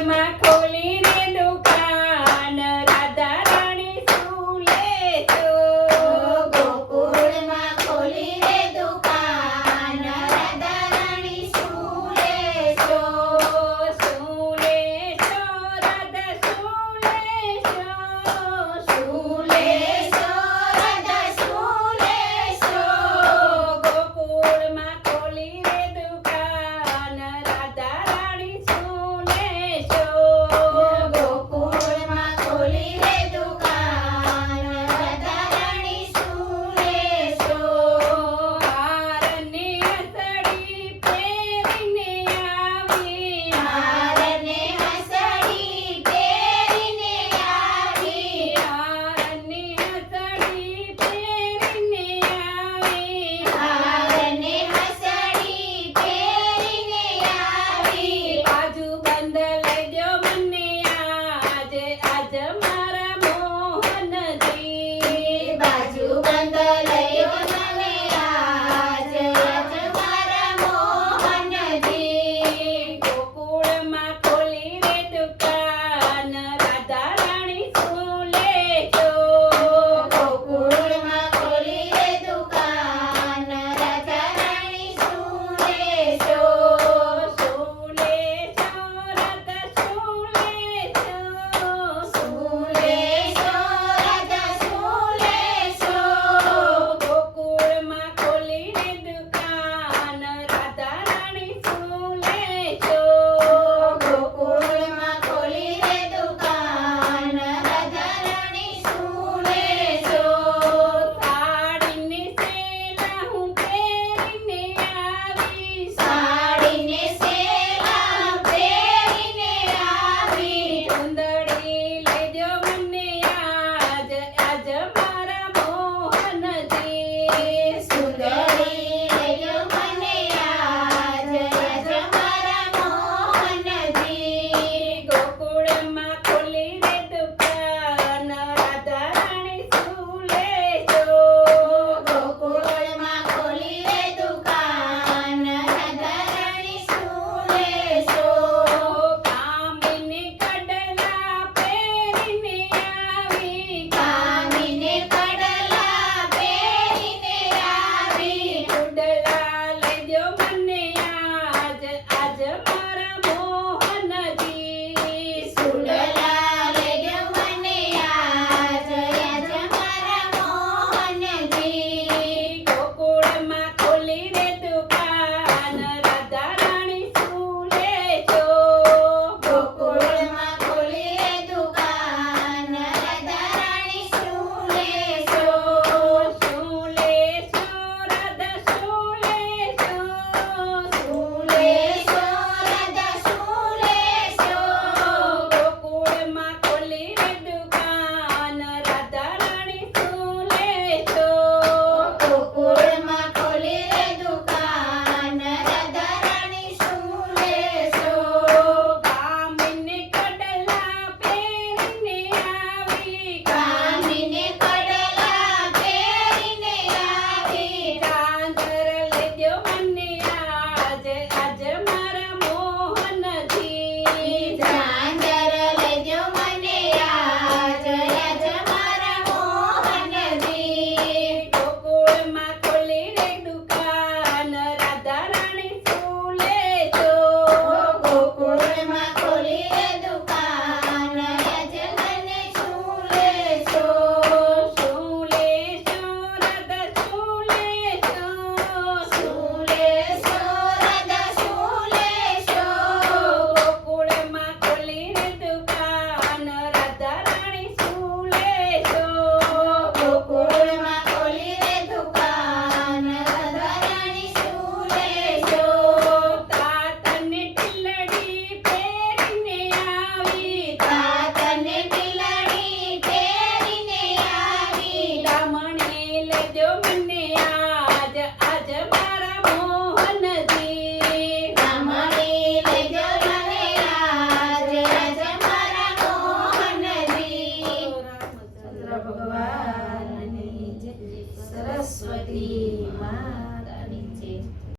માં ખોલી